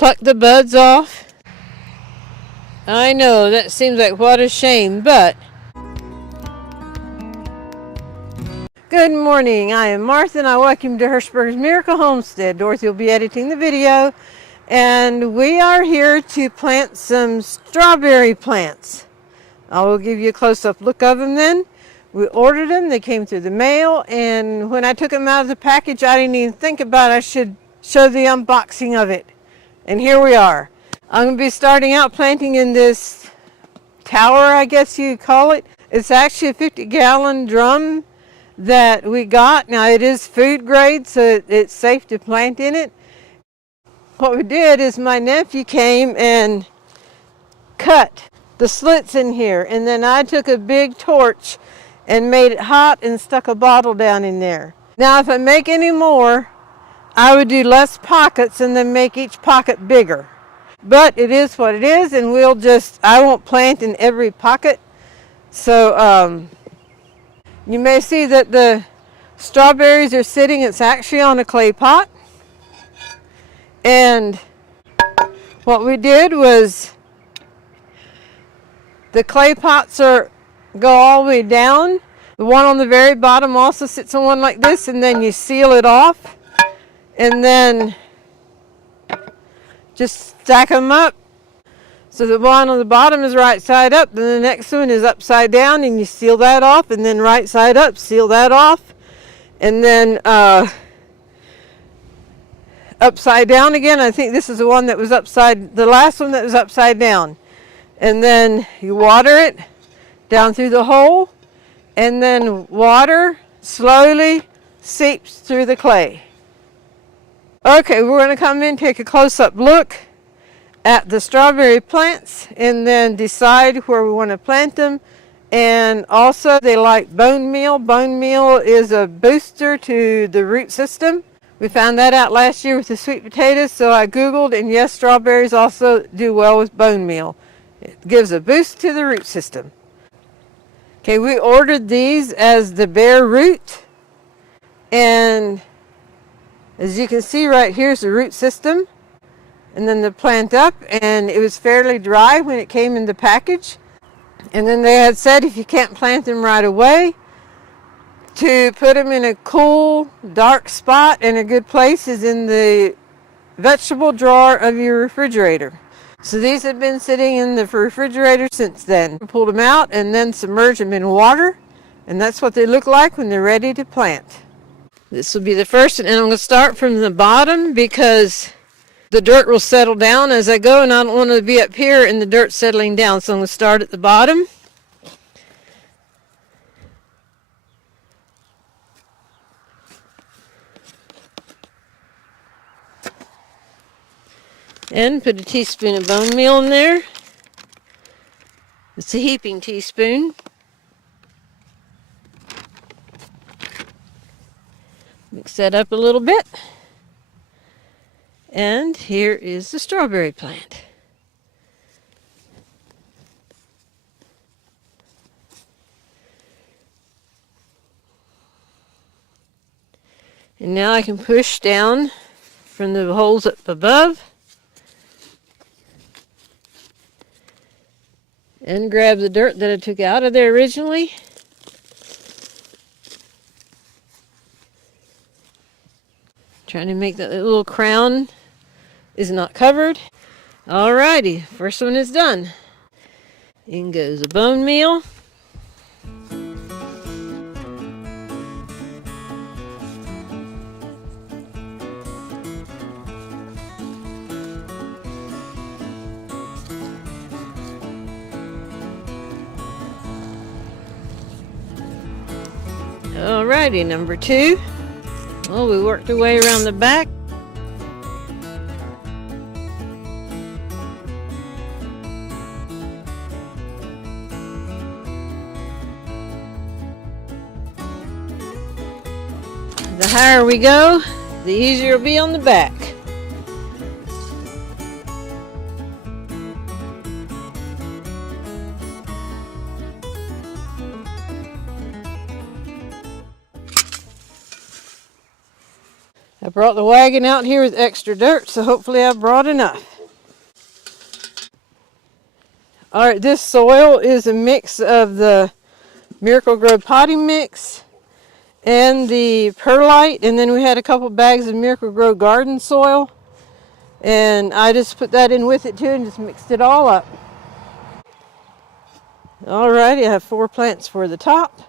pluck the buds off. I know, that seems like what a shame, but... Good morning, I am Martha and I welcome you to Hirschberg's Miracle Homestead. Dorothy will be editing the video, and we are here to plant some strawberry plants. I will give you a close-up look of them then. We ordered them, they came through the mail, and when I took them out of the package, I didn't even think about I should show the unboxing of it. And here we are. I'm going to be starting out planting in this tower, I guess you call it. It's actually a 50-gallon drum that we got. Now it is food grade, so it's safe to plant in it. What we did is my nephew came and cut the slits in here, and then I took a big torch and made it hot and stuck a bottle down in there. Now if I make any more, I would do less pockets and then make each pocket bigger. But it is what it is, and I won't plant in every pocket. So you may see that the strawberries are sitting, it's actually on a clay pot. And what we did was, the clay pots go all the way down. The one on the very bottom also sits on one like this, and then you seal it off. And then just stack them up. So the one on the bottom is right side up, then the next one is upside down, and you seal that off, and then right side up, seal that off. And then upside down again. I think this is the one that was the last one that was upside down. And then you water it down through the hole, and then water slowly seeps through the clay. Okay, we're going to come in and take a close-up look at the strawberry plants and then decide where we want to plant them. And also they like bone meal. Bone meal is a booster to the root system. We found that out last year with the sweet potatoes, so I Googled, and yes, strawberries also do well with bone meal. It gives a boost to the root system. Okay, we ordered these as the bare root, and as you can see right here is the root system, and then the plant up, and it was fairly dry when it came in the package. And then they had said if you can't plant them right away, to put them in a cool, dark spot, and a good place is in the vegetable drawer of your refrigerator. So these have been sitting in the refrigerator since then. We pulled them out and then submerged them in water, and that's what they look like when they're ready to plant. This will be the first, and I'm going to start from the bottom because the dirt will settle down as I go, and I don't want to be up here and the dirt settling down, so I'm going to start at the bottom. And put a teaspoon of bone meal in there. It's a heaping teaspoon. Mix that up a little bit. And here is the strawberry plant. And now I can push down from the holes up above and grab the dirt that I took out of there originally. Trying to make that little crown is not covered. Alrighty, first one is done. In goes the bone meal. Alrighty, number 2. Well, we worked our way around the back. The higher we go, the easier it'll be on the back. I brought the wagon out here with extra dirt, so hopefully I brought enough. All right, this soil is a mix of the Miracle Grow potting mix and the perlite, and then we had a couple bags of Miracle Grow garden soil, and I just put that in with it too and just mixed it all up. All righty, I have 4 plants for the top.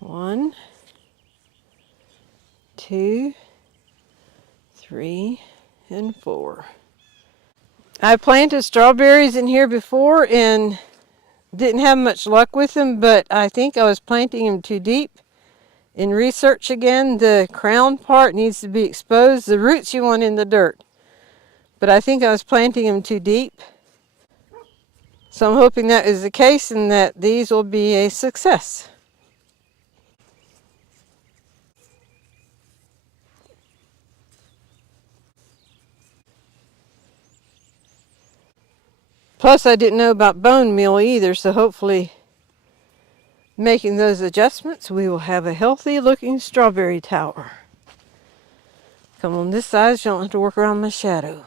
One, 2, 3, and 4. I planted strawberries in here before and didn't have much luck with them, but I think I was planting them too deep. In research again, the crown part needs to be exposed. The roots you want in the dirt. But I think I was planting them too deep. So I'm hoping that is the case and that these will be a success. Plus, I didn't know about bone meal either, so hopefully, making those adjustments, we will have a healthy looking strawberry tower. Come on this side, so you don't have to work around my shadow.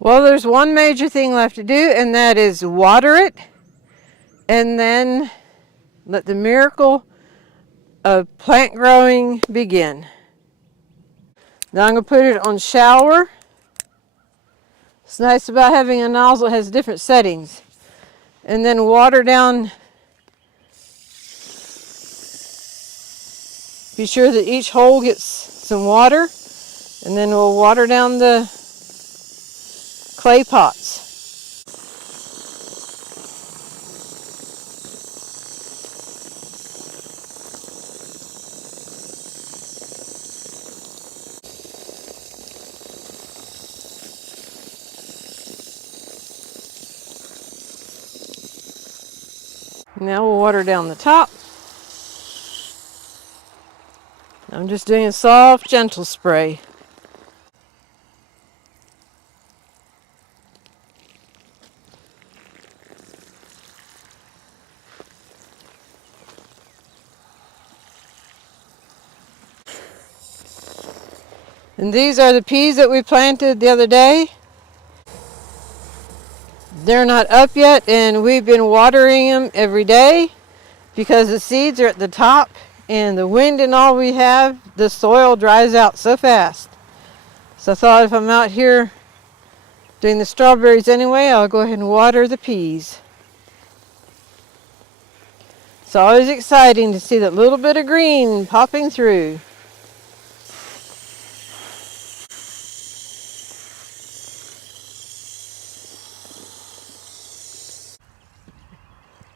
Well, there's one major thing left to do, and that is water it, and then let the miracle of plant growing begin. Now I'm going to put it on shower. It's nice about having a nozzle, it has different settings. And then water down. Be sure that each hole gets some water, and then we'll water down the clay pots. Now we'll water down the top. I'm just doing a soft, gentle spray. And these are the peas that we planted the other day. They're not up yet, and we've been watering them every day because the seeds are at the top, and the wind and all we have, the soil dries out so fast. So I thought if I'm out here doing the strawberries anyway, I'll go ahead and water the peas. It's always exciting to see that little bit of green popping through.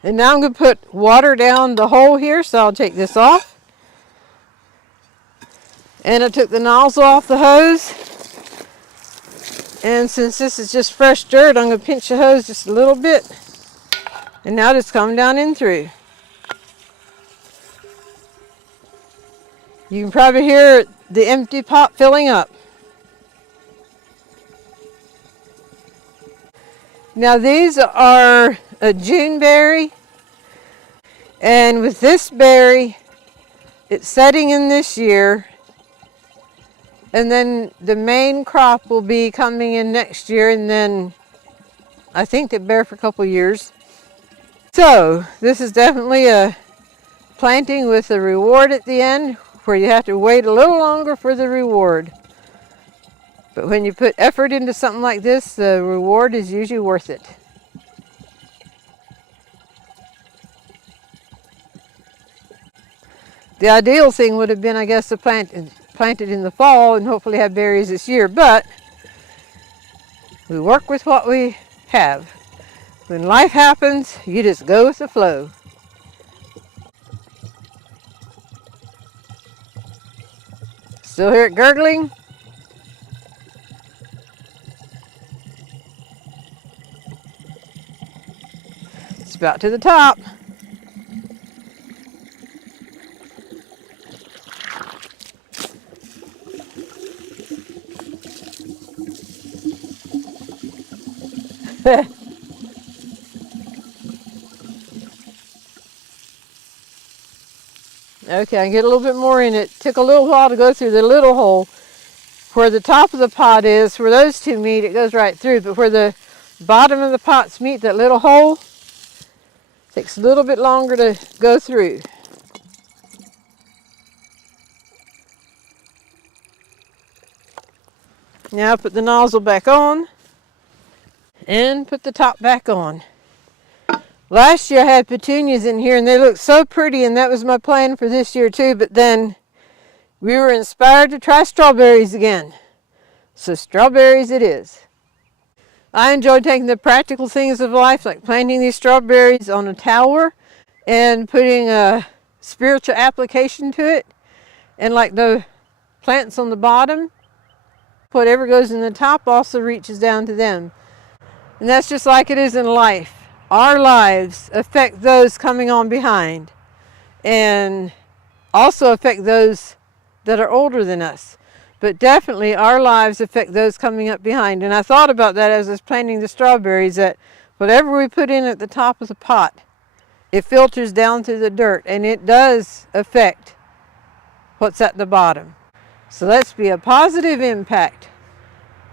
And now I'm going to put water down the hole here, so I'll take this off. And I took the nozzle off the hose. And since this is just fresh dirt, I'm going to pinch the hose just a little bit. And now just come down in through. You can probably hear the empty pot filling up. Now these are a June berry. And with this berry, it's setting in this year. And then the main crop will be coming in next year, and then I think they bear for a couple years. So this is definitely a planting with a reward at the end, where you have to wait a little longer for the reward. But when you put effort into something like this, the reward is usually worth it. The ideal thing would have been, I guess, to plant it in the fall and hopefully have berries this year, but we work with what we have. When life happens, you just go with the flow. Still hear it gurgling? about to the top. Okay, I get a little bit more in it. Took a little while to go through the little hole. Where the top of the pot is, where those two meet, it goes right through. But where the bottom of the pots meet, that little hole, takes a little bit longer to go through. Now put the nozzle back on and put the top back on. Last year I had petunias in here and they looked so pretty, and that was my plan for this year too, but then we were inspired to try strawberries again. So strawberries it is. I enjoy taking the practical things of life, like planting these strawberries on a tower and putting a spiritual application to it. And like the plants on the bottom, whatever goes in the top also reaches down to them. And that's just like it is in life. Our lives affect those coming on behind, and also affect those that are older than us. But definitely our lives affect those coming up behind. And I thought about that as I was planting the strawberries, that whatever we put in at the top of the pot, it filters down through the dirt, and it does affect what's at the bottom. So let's be a positive impact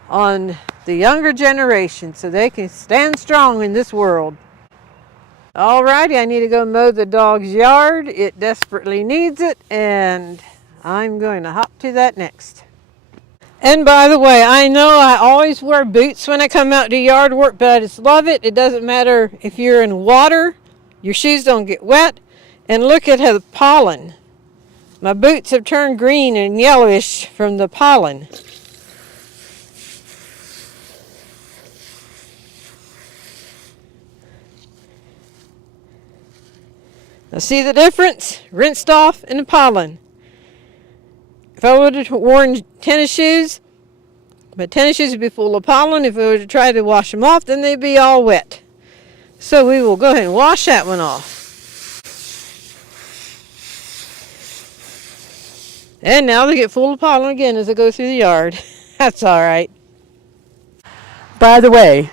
on the younger generation so they can stand strong in this world. Alrighty, I need to go mow the dog's yard. It desperately needs it, and I'm going to hop to that next. And by the way, I know I always wear boots when I come out to yard work, but I just love it. It doesn't matter if you're in water, your shoes don't get wet. And look at the pollen. My boots have turned green and yellowish from the pollen. Now see the difference? Rinsed off in the pollen. If I would have worn tennis shoes, my tennis shoes would be full of pollen. If I were to try to wash them off, then they'd be all wet. So we will go ahead and wash that one off. And now they get full of pollen again as I go through the yard. That's all right. By the way,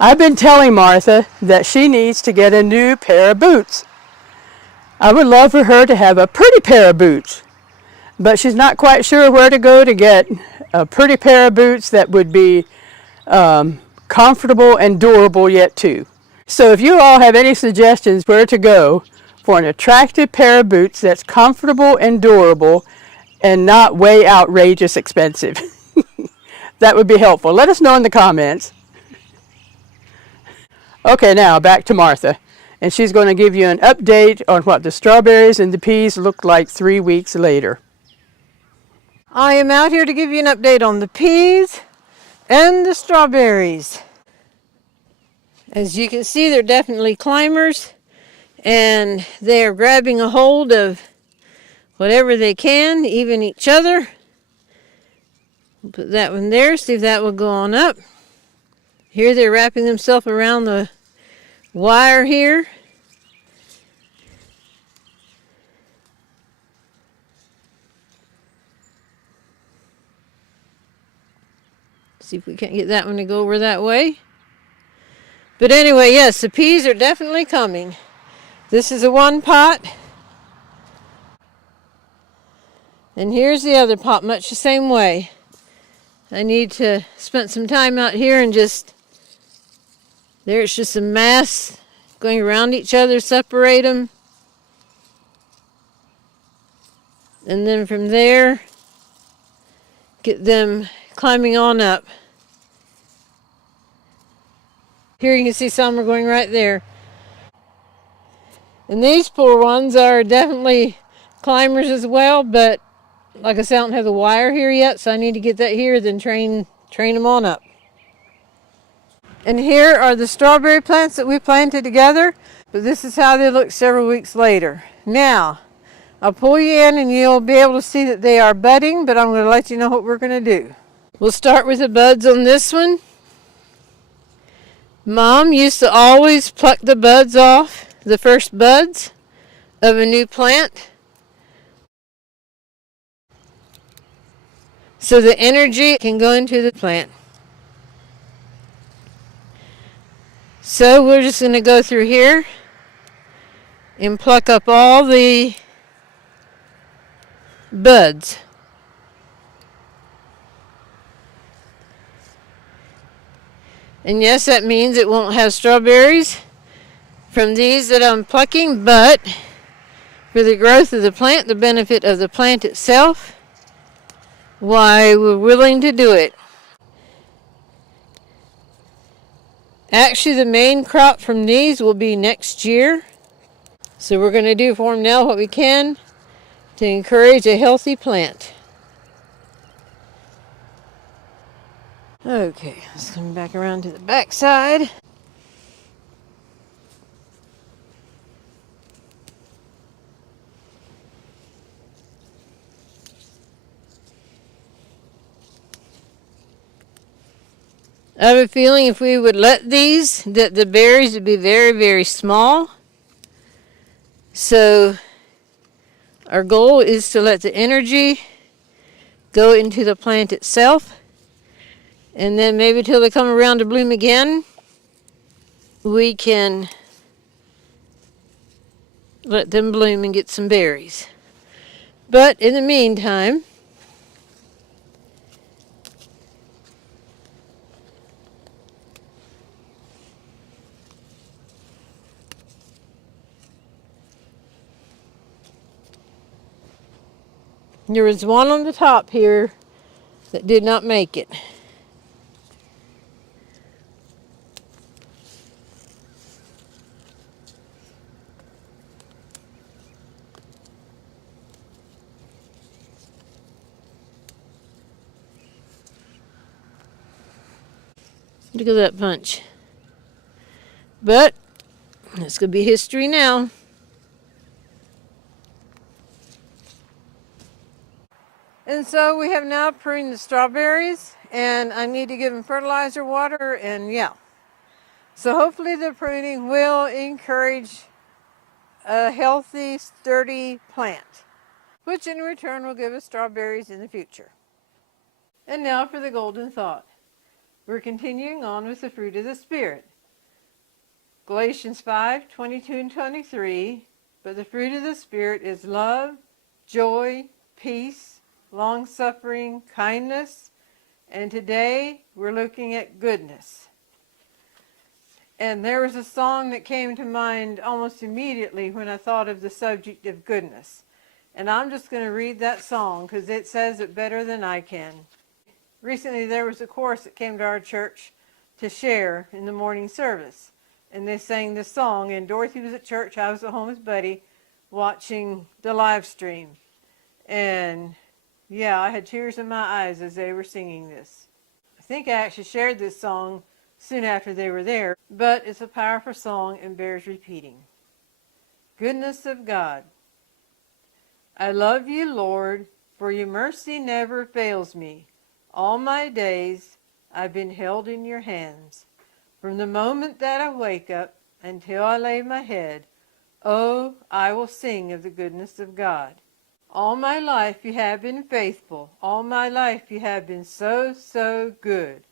I've been telling Martha that she needs to get a new pair of boots. I would love for her to have a pretty pair of boots, but she's not quite sure where to go to get a pretty pair of boots that would be comfortable and durable yet too. So if you all have any suggestions where to go for an attractive pair of boots that's comfortable and durable and not way outrageous expensive, that would be helpful. Let us know in the comments. Okay, now back to Martha. And she's going to give you an update on what the strawberries and the peas look like 3 weeks later. I am out here to give you an update on the peas and the strawberries. As you can see, they're definitely climbers, and they are grabbing a hold of whatever they can, even each other. Put that one there, see if that will go on up. Here they're wrapping themselves around the wire here. See if we can't get that one to go over that way. But anyway, yes, the peas are definitely coming. This is a one pot. And here's the other pot, much the same way. I need to spend some time out here and just, there it's just a mass going around each other, separate them. And then from there, get them climbing on up. Here you can see some are going right there. And these poor ones are definitely climbers as well, but like I said, I don't have the wire here yet, so I need to get that here, then train them on up. And here are the strawberry plants that we planted together, but this is how they look several weeks later. Now, I'll pull you in and you'll be able to see that they are budding, but I'm going to let you know what we're going to do. We'll start with the buds on this one. Mom used to always pluck the buds off, the first buds of a new plant, so the energy can go into the plant. So we're just going to go through here and pluck up all the buds. And yes, that means it won't have strawberries from these that I'm plucking, but for the growth of the plant, the benefit of the plant itself, why, we're willing to do it. Actually, the main crop from these will be next year. So we're going to do for them now what we can to encourage a healthy plant. Okay, let's come back around to the back side. I have a feeling if we would let these, that the berries would be very, very small. So our goal is to let the energy go into the plant itself. And then maybe till they come around to bloom again, we can let them bloom and get some berries. But in the meantime, there was one on the top here that did not make it. Look at that bunch. But it's going to be history now. And so we have now pruned the strawberries, and I need to give them fertilizer, water, and yeah. So hopefully the pruning will encourage a healthy, sturdy plant, which in return will give us strawberries in the future. And now for the golden thought. We're continuing on with the fruit of the Spirit. Galatians 5:22 and 23. But the fruit of the Spirit is love, joy, peace, long-suffering, kindness, and today we're looking at goodness. And there was a song that came to mind almost immediately when I thought of the subject of goodness. And I'm just going to read that song because it says it better than I can. Recently there was a chorus that came to our church to share in the morning service. And they sang this song, and Dorothy was at church, I was at home with Buddy watching the live stream. And yeah, I had tears in my eyes as they were singing this. I think I actually shared this song soon after they were there, but it's a powerful song and bears repeating. Goodness of God. I love you, Lord, for your mercy never fails me. All my days I've been held in your hands. From the moment that I wake up until I lay my head, oh, I will sing of the goodness of God. All my life you have been faithful. All my life you have been so, so good.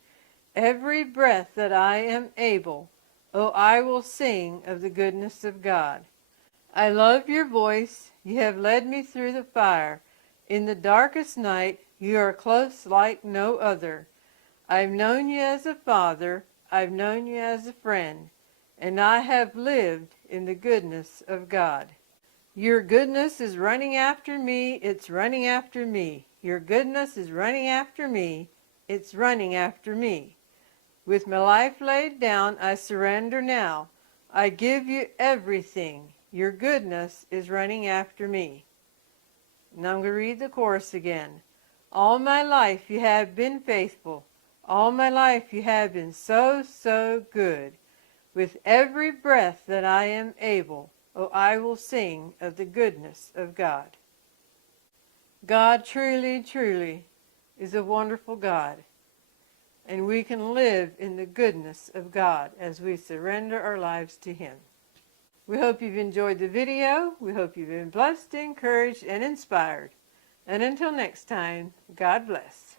Every breath that I am able, oh, I will sing of the goodness of God. I love your voice. You have led me through the fire. In the darkest night, you are close like no other. I've known you as a father. I've known you as a friend. And I have lived in the goodness of God. Your goodness is running after me. It's running after me. Your goodness is running after me. It's running after me. With my life laid down, I surrender now. I give you everything. Your goodness is running after me. Now I'm going to read the chorus again. All my life you have been faithful. All my life you have been so, so good. With every breath that I am able, oh, I will sing of the goodness of God. God truly, truly is a wonderful God. And and we can live in the goodness of God as we surrender our lives to Him. We hope you've enjoyed the video. We hope you've been blessed, encouraged, and inspired. And until next time, God bless.